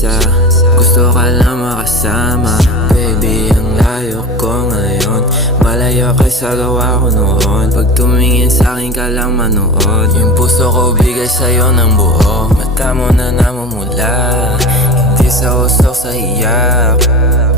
isa, gusto ka lang makasama. Baby, ang layo ko ngayon, malayo kay sa gawa ko noon. Pag tumingin sa'kin ka lang manood, yung puso ko bigay sa'yo ng buo. Mata mo na namumula, hindi sa usok sa iyak.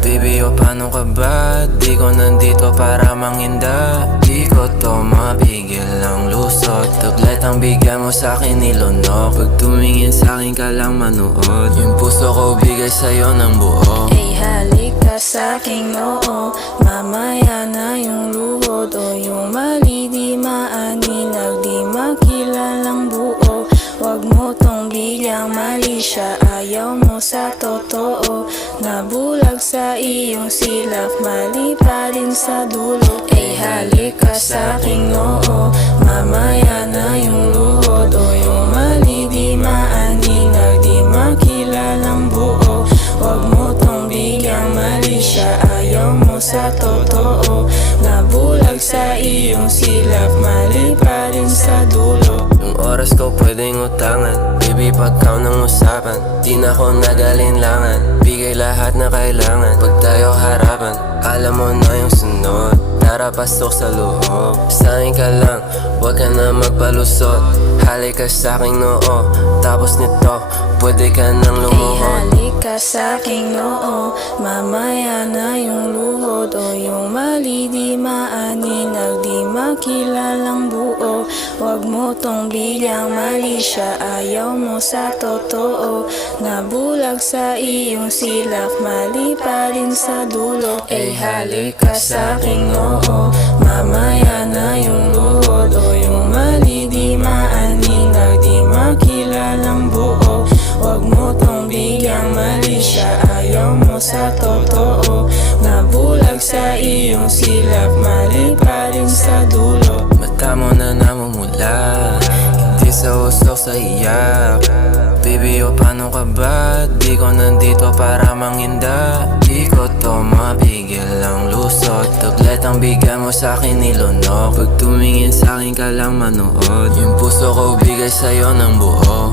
Baby, o paano ka ba? Di ko nandito para manginda. Di ko to mapigil ang lusot. Tablet ang bigyan mo sa'kin nilunok. Pag tumingin sa'kin ka lang manood, yung puso ko bigay sa'yo ng buo. Ay halik ka sa'king oo, mamaya na yung luhod. O yung mali di maaninag, di makilalang buo. Wag mo tong bigyang mali siya, ayaw mo sa totoo. Nabulag sa iyong silak, mali pa rin sa dulo. Ay halik ka sa'king oo, mamaya na yung luhod. O yung mali di maaninag, di makilalang buo. Wag mo tong bigyang mali siya, ayaw mo sa totoo. Nabulag sa iyong silak, mali pa rin sa dulo. Yung oras ko pwedeng utangan, baby pagkaw ng usapan. Di na ako nagalinlangan, bigay lahat na kailangan. Pag tayo harapan, alam mo na yung sunod. Tara pasok sa loob, sa'kin ka lang, wag ka na magpalusot. Halik ka sa'king noo, tapos nito, pwede ka nang Ay lumuhod. halik ka sa'king noo, mamaya na yung luhod. O yung mali di maaninag, di makilalang buo. Wag mo tong bigyang mali siya, ayaw mo sa totoo. Nabulag sa iyong silak, mali pa rin sa dulo. Ay halik ka sa'king noo, mamaya na yung luhod. O yung mali di maaninag, di makilalang buo. Wag mo tong bigyang mali siya, ayaw mo sa totoo. Nabulag sa iyong silak, mali pa rin sa dulo. Mata mo na namumula, hindi sa usok sa iyak. Baby, o paano ka ba? Di ko nandito para manginda. Di ko to mapigil ang lusot. Tablet ang bigyan mo sa'kin nilunok. Pag tumingin sa'kin ka lang manood, yung puso ko bigay sa'yo ng buo.